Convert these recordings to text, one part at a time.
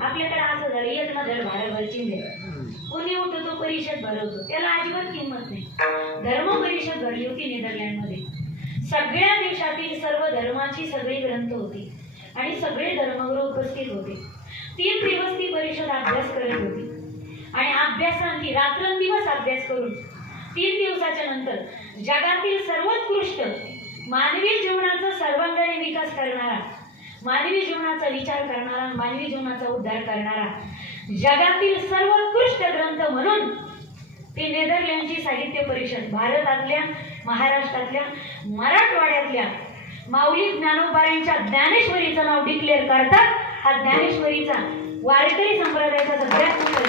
आपल्याकडे असं झालं एक ना धड चिंधे कोणी उठतो परिषद भरवतो. त्याला अजिबात किंमत नाही. धर्म परिषद भरली होती नेदरलँडमध्ये. सगळ्या देशातील सर्व धर्माची सगळी ग्रंथ होती आणि सगळे धर्मगुरू उपस्थित होते. तीन दिवस ती परिषद अभ्यास करत होती. आणि अभ्यासांती रात्रंदिवस अभ्यास करून तीन दिवसाच्या नंतर जगातील सर्वोत्कृष्ट मानवी जीवनाचा सर्वांगाने विकास करणारा मानवी जीवनाचा विचार करणारा मानवी जीवनाचा उद्धार करणारा. जगातील सर्वोत्कृष्ट ग्रंथ म्हणून ती नेदरलँडची साहित्य परिषद भारतातल्या महाराष्ट्रातल्या मराठवाड्यातल्या माऊली ज्ञानोपाऱ्यांच्या ज्ञानेश्वरीचं नाव डिक्लेअर करतात. हा ज्ञानेश्वरीचा वारकरी संप्रदायाचा सगळ्यात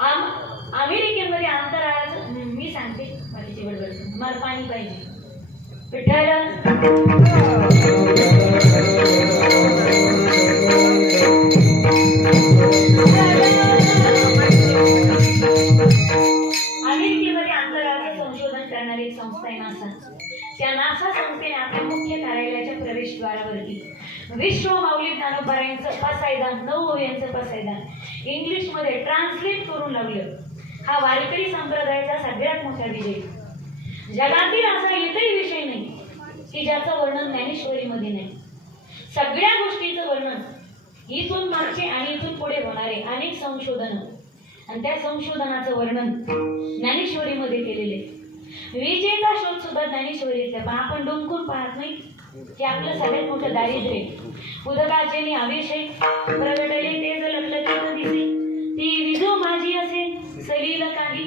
अमेरिकेमध्ये अंतराळाचं मी सांगते. बाकीची बडबड मला पाणी पाहिजे. अमेरिकेमध्ये अंतराळाचं संशोधन करणारी संस्था आहे नासा. त्या नासा संस्थेने आपल्या मुख्य कार्यालयाच्या प्रवेशद्वारावरती विश्व माऊली ज्ञानोबारायांचं पासायदान नऊ ओव्यांचं पासायदान इंग्लिशमध्ये ट्रान्सलेट करून लावलं. हा वारकरी संप्रदायाचा सगळ्यात मोठा विजय. जगातील असा एकही विषय नाही की ज्याचं वर्णन ज्ञानेश्वरीमध्ये नाही. सगळ्या गोष्टीचं वर्णन इथून मागचे आणि इथून पुढे होणारे अनेक संशोधन आणि त्या संशोधनाचं वर्णन ज्ञानेश्वरीमध्ये केलेले विजेचा शोध सुद्धा ज्ञानेश्वरीतल्या पण आपण डोंकून पाहत नाही जे आपलं सगळ्यात मोठं दारिद्र्य उदकाचे नि आवेशे प्रगटले तेज लखलखीत दिसे. ती विजो माझी असे सलील काही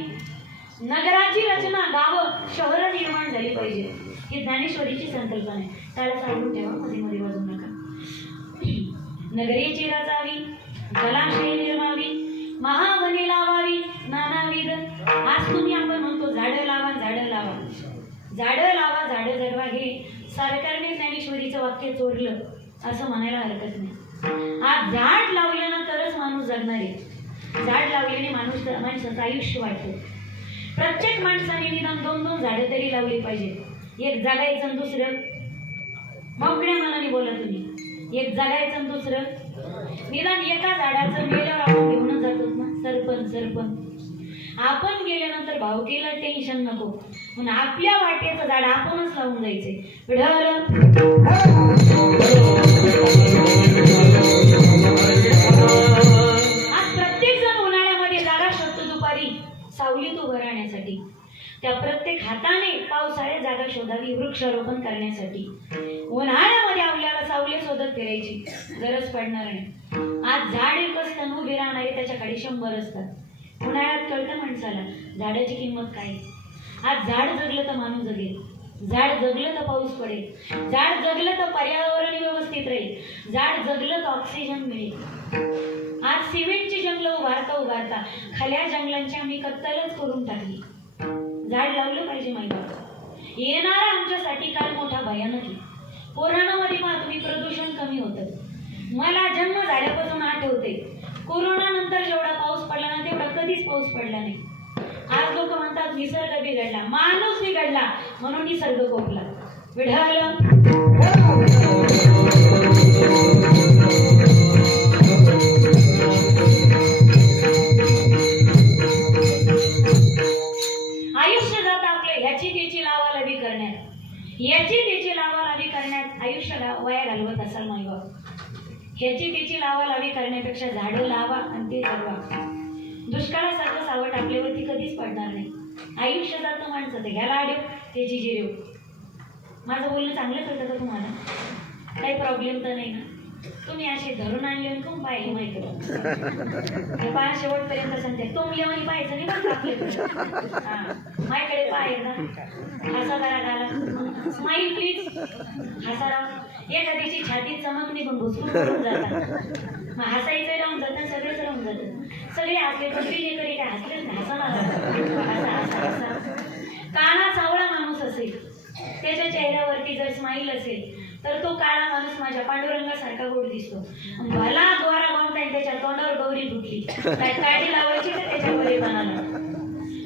नगराची रचना गाव शहर निर्माण झाली पाहिजे. ही ज्ञानेश्वरीची संकल्पना आहे. त्याला सांगून ठेवा मध्ये मध्ये वाजू नका. नगरीची रचावी जलाशय निर्मावी महावने लावावी नानाविध. आज तुम्ही आपण म्हणतो झाडं लावा झाडं लावा. झाडं लावा झाडं जगवा हे सरकार ज्ञानेश्वरीचं वाक्य चोरलं असं म्हणायला हरकत नाही. आज झाड लावल्यानं तरच माणूस जगणार आहे. झाड लावल्याने माणूस माणसाचं आयुष्य वाढतं. प्रत्येक माणसाने निदान दोन दोन झाडं तरी लावली पाहिजे. एक जगायचं आणि दुसरं मोकळ्या मनाने बोला तुम्ही. एक जगायचं आणि दुसरं निदान एका झाडाचं मेल्यावर आपण घेऊनच जातो ना? सरपण सरपण. आपण गेल्यानंतर भावकीला टेन्शन नको. म्हणून आपल्या वाटेचं झाड आपणच लावून जायचे शोधावी वृक्षारोपण करण्यासाठी. उन्हाळ्यामध्ये आपल्याला सावली शोधत फिरायची गरज पडणार नाही. आज झाड एक असताना उभे राहणारे त्याच्याकडे शंभर असतात. उन्हाळ्यात कळतं माणसाला झाडाची किंमत काय? आज झाड जगलं तर माणूस जगेल. झाड जगलं तर पाऊस पडेल. झाड जगलं तर पर्यावरण व्यवस्थित राहील. झाड जगलं तर ऑक्सिजन मिळेल. आज सिमेंटची जंगलं उभारता उभारता खाल्या जंगलांची आम्ही कत्तलच करून टाकली. झाड लावलं पाहिजे माहिती येणारा आमच्यासाठी काळ मोठा भयानक आहे कोरोनामध्ये पहा तुम्ही प्रदूषण कमी होतं. मला जन्म झाल्यापासून आठवते कोरोना नंतर जेवढा पाऊस पडला ना तेवढा कधीच पाऊस पडला नाही. आज लोक म्हणतात निसर्ग बिघडला माणूस बिघडला म्हणून निसर्ग कोपला. विढावलं झाडं लावा आणि ते जगवा दुष्काळासारखं सावट आपल्यावरती कधीच पडणार नाही. आयुष्य जातं माणसाचं घ्याला आडेव त्याची जिरेव माझं बोलणं चांगलंच होतं का तुम्हाला? काही प्रॉब्लेम तर नाही ना? तुम्ही असे धरून आणले आणि कोण पाहिले माहिती पाय शेवटपर्यंत सांगते तुमले म्हणे पाहायचं नाही बरं का आपल्याकडे. पाहायचं हसा करा घाला स्माईल प्लीज हसा एका दिवशी छातीत चमक निघून भुसकून पडून जातात. मग हसायचं राहून जातं सगळंच राहून जातं. सगळे हसले पण तिने कधी काय हसलेच नाही हसा ना हसा हसा सावळा माणूस असेल. त्याच्या चेहऱ्यावरती जर स्माईल असेल तर तो काळा माणूस माझ्या पांडुरंगासारखा गोड दिसतो. भला द्वारा गोमटाईन त्याच्या तोंडावर गौरी फुटली. काय लावायची तर त्याच्या बळीपणाला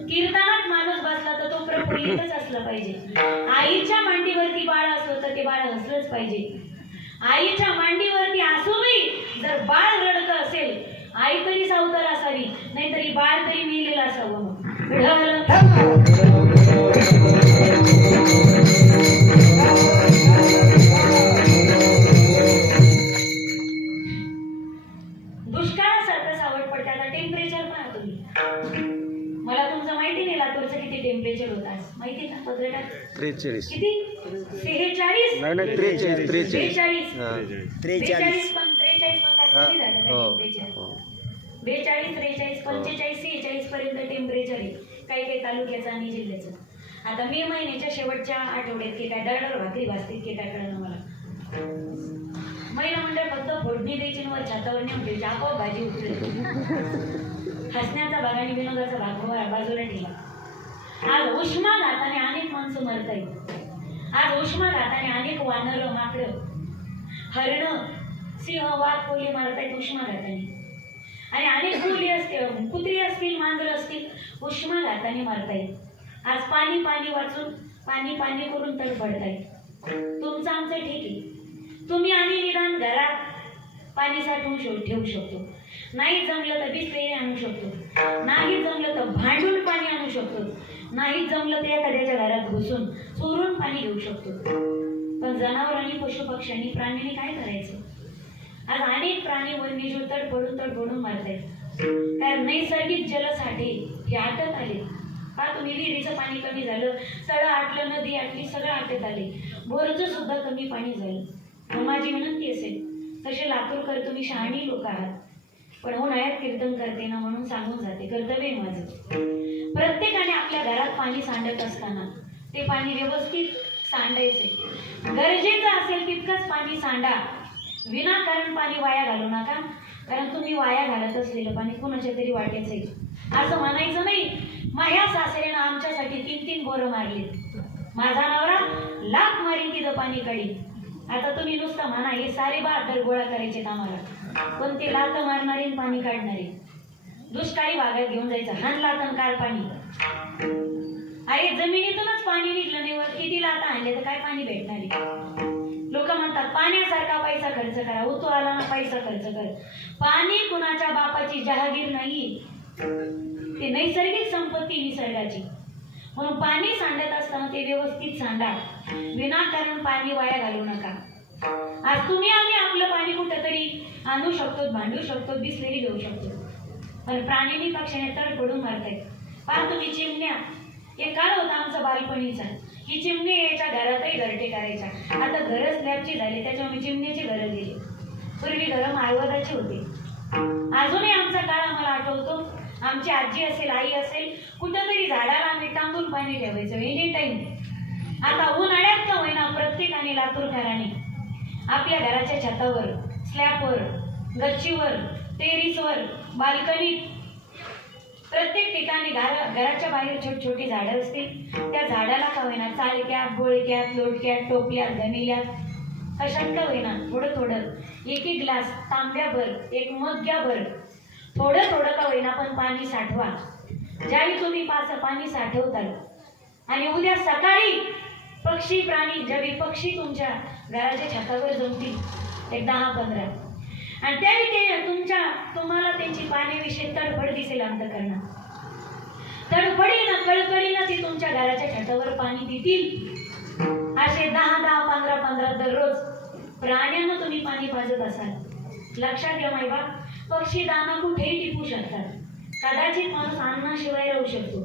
कीर्तनात माणूस बसला तर तो प्रफुल्लितच असला पाहिजे. आईच्या मांडीवरती बाळ असलं तर ते बाळ हसलंच पाहिजे. आईच्या मांडीवरती असूनही जर बाळ रडत असेल आई तरी सावतर असावी नाहीतरी बाळ तरी मेलेलं असावं. किती टेम्परेचर होत माहिती का? पत्रकार त्रेचाळीस. किती? सेहेचाळीस नाही नाही त्रेचाळीस. त्रेचाळीस. बेचाळीस हा. बेचाळीस पण त्रेचाळीस पण काय हा. कमी झालं का हो. टेम्परेचर हो. बेचाळीस त्रेचाळीस पंचेचाळीस सेहेचाळीस पर्यंत टेम्परेचर आहे. काही काही तालुक्याचं आणि जिल्ह्याचं. आता मे महिन्याच्या शेवटच्या आठवड्यात की काय दरडर भाकरी भाजतील की काय कळलं मला? महिला मंडळ फक्त फोडणी द्यायची वर छातावर नेऊन आपोआप भाजी उतरेल हसण्याचा भाग आणि विनोदाचा भाग. वर बाजूला ठेवा. आज उष्माघाताने अनेक माणसं मरत आहेत. आज उष्माघाताने अनेक वानर माकडं हरण सिंह वाघ कोल्हे मारतायत उष्माघाताने आणि अनेक मुली असतील कुत्री असतील मांजर असतील उष्माघाताने मारतायत आज पाणी पाणी वाचून पाणी पाणी करून तडफडतायत तुमचं आमचं ठीक आहे. तुम्ही आणि निदान घरात पाणी साठवून ठेवू शकतो. नाही जमलं तर बिस्लेरी आणू शकतो. नाही जमलं तर भांडून पाणी आणू शकतो. नाही जमलं तर एखाद्याच्या घरात घुसून चोरून पाणी घेऊ शकतो. पण जनावरांनी पशुपक्ष्यांनी प्राण्यांनी काय करायचं? आज अनेक प्राणी वन्यजीव तडफडून तडफडून मारतायत कारण नैसर्गिक जलसाठे हे आटत आले. पा तुम्ही विहिरीचं पाणी कमी झालं तळं आटलं नदी आटली सगळं आटत आले. बोरचं सुद्धा कमी पाणी झालं. माझी विनंती असेल तसे लातूरकर तुम्ही शहाणी लोक आहात. पण हो, उन्हाळ्यात कीर्तन करते ना म्हणून सांगून जाते कर्तव्य माझं. प्रत्येकाने आपल्या घरात पाणी सांडत असताना ते पाणी व्यवस्थित सांडायचे. गरजेचं असेल तितकंच पाणी सांडा. विनाकारण पाणी वाया घालू नका कारण तुम्ही वाया घालत असलेलं पाणी कुणाच्या तरी वाटेच आहे. असं म्हणायचं नाही. माझ्या सासऱ्यानं आमच्यासाठी तीन तीन बोरं मारली. माझा नवरा लाख मारीन तिथं पाणी काढीन आता तुम्ही नुसतं म्हणा हे सारे बहादर गोळा करायचे आम्हाला. पण ते लात मारणारे पाणी काढणारे. दुष्काळी भागात घेऊन जायचं. हाणला तर काल पाणी. अरे जमिनीतूनच पाणी निघलं नाही वर. किती लाता आणले तर काय पाणी भेटणार आहे? लोक म्हणतात पाण्यासारखा पैसा खर्च करा. उतो आला ना पैसा खर्च कर. पाणी कुणाच्या बापाची जहागीर नाही. ते नैसर्गिक संपत्ती निसर्गाची. म्हणून पाणी सांडत असताना ते व्यवस्थित सांडा. विनाकारण पाणी वाया घालू नका. आज तुम्ही आम्ही आपलं पाणी कुठंतरी आणू शकतो भांडू शकतो बिसलेरी घेऊ शकतो. पण प्राणीनी पक्षाने तडफडून मारतायत पहा तुम्ही चिमण्या. एक काळ होता आमचा बालपणीचा. ही चिमणी यायच्या घरातही घरटे करायच्या. आता घरच स्लॅबची झाली त्याच्यामुळे चिमणीची घरं दिली. पूर्वी घरं माळवदाची होती. अजूनही आमचा काळ आम्हाला आठवतो. आमची आजी असेल आई असेल कुठंतरी झाडाला आम्ही टांगून पाणी ठेवायचं एनी टाईम आता उन्हाळ्यात का होईना प्रत्येकाने लातूरकरांनी आपल्या घराच्या छतावर स्लॅबवर गच्चीवर टेरिसवर बाल्कनीत प्रत्येक ठिकाणी घरा घराच्या बाहेर छोटी छोटी झाडं असतील. त्या झाडाला का होईना चालक्यात गोळक्यात लोटक्यात टोपल्यात धनिल्यात कशात का होईना थोडं थोडं. एक एक ग्लास तांब्याभर एक मग्याभर. थोडं थोडं का होईना पण पाणी साठवा. ज्यावेळी तुम्ही पाच पाणी साठवताल. आणि उद्या सकाळी पक्षी प्राणी ज्यावेळी पक्षी तुमच्या घराच्या छतावर जमतील एक दहा पंधरा. आणि त्यावेळी ते तुमच्या तुम्हाला त्यांची पाण्याविषयी तडफड दिसेल अंतकरणात तडफडीनं कळकळीनं ते तुमच्या घराच्या छतावर पाणी देतील. असे दहा दहा पंधरा पंधरा दररोज प्राण्यांना तुम्ही पाणी पाजत असाल. लक्षात घ्या मायबा पक्षी दाना कुठेही टिकू शकतात. कदाचित माणूस अन्नाशिवाय राहू शकतो.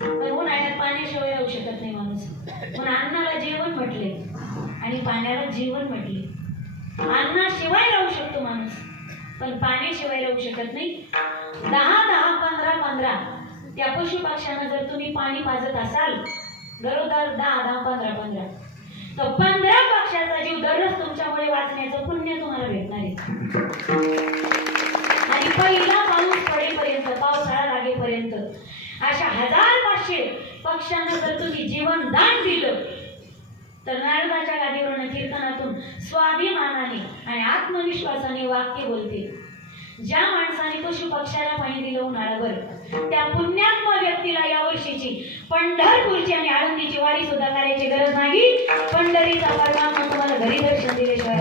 पण उन्हाळ्यात पाण्याशिवाय राहू शकत नाही माणूस. पण अन्नाला जेवण म्हटले आणि पाण्याला जीवन म्हटले. अन्नाशिवाय राहू शकतो माणूस. पण पाण्याशिवाय राहू शकत नाही. दहा दहा पंधरा पंधरा. त्या पशु पक्ष्यांना जर तुम्ही पाणी पाजत असाल गरोदर दहा दहा पंधरा पंधरा. तर पंधरा पक्षाचा जीव दररोज तुमच्यामुळे वाचण्याचं पुण्य तुम्हाला भेटणार आहे. आणि पहिला पाऊस पडेपर्यंत पावसाळा लागेपर्यंत अशा हजार पाचशे पक्ष्यांना जर तुम्ही जीवन दान दिलं तर नारदाच्या गादीवरून कीर्तनातून स्वाभिमानाने आत्मविश्वासाने वाक्य बोलते ज्या माणसाने पशु पक्षाला पाणी दिलं बरं त्या पुण्यात्म व्यक्तीला या वर्षीची पंढरपूरची आणि आळंदीची वारी सुद्धा करायची गरज नाही. पंढरीचा परमात्मा तुम्हाला घरी दर्शन दिल्याशिवाय